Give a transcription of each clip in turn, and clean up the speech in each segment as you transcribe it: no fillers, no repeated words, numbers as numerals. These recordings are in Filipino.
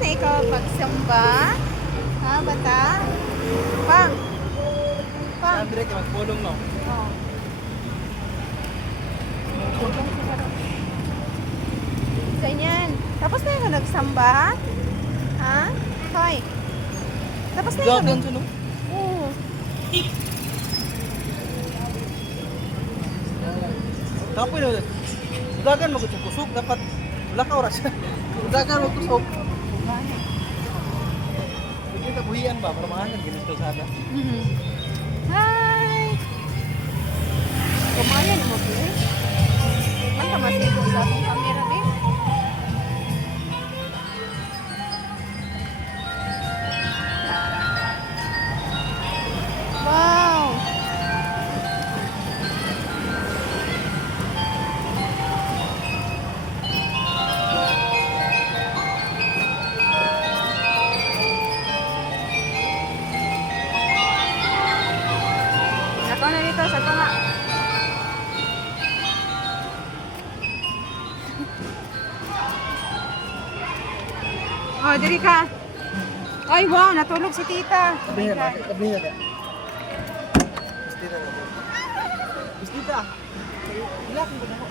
na ikaw magsamba? Ha, bata? Pang. Pang. Andre, magpulong no. Oh. Ganyan. Tapos na yung nagsamba? Ha? Hoy. Tapos na yung Gagan siya no. Oo. Tapos yun, dagan mo ko kusog, dapat wala ka oras. Dagan mo kusog. Hindi ka buhian ba, para maangan, ganito sana. Mhm. Hi! Kumayan mo, be? Manta masito sa akong camera, be? Wow! Ako na dito sa tunga. Oh, diri ka. Ay, wow, natulog si tita. Sabihin Tita. na, sabihin na. Bistita. Ilakin ko na ako.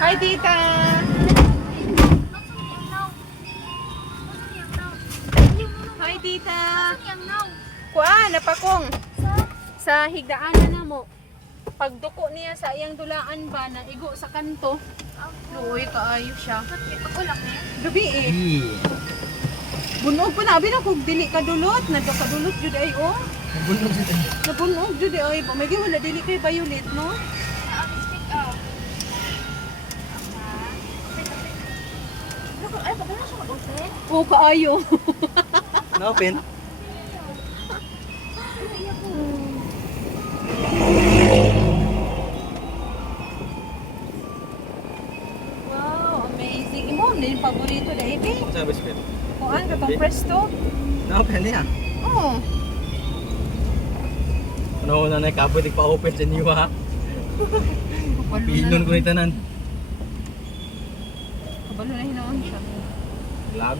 Hi, tita. Hi, tita. Kuan, napakong. Sa higdaanan na mo. Pagduko niya sa iyang dulaan ba na igo sa kanto. Luoy, kaayo siya. Gabi eh. Bunog pa na. Abi na kung dili ka dulot. Nagkakadulot jud ay oh. Nabunog siya. Nabunog jud ay. May wala dili kay violet no? Oo, kaayo. Na-open? Wow, amazing. Imo na yung paborito na ibi. Sa biscuit. Kuan ka tong presto. Na-open niya. Oo. Ano na nakapoy, di pa open sa niyo ha. Pinon ko ni tanan. Kabalo na hinaon siya. Lago.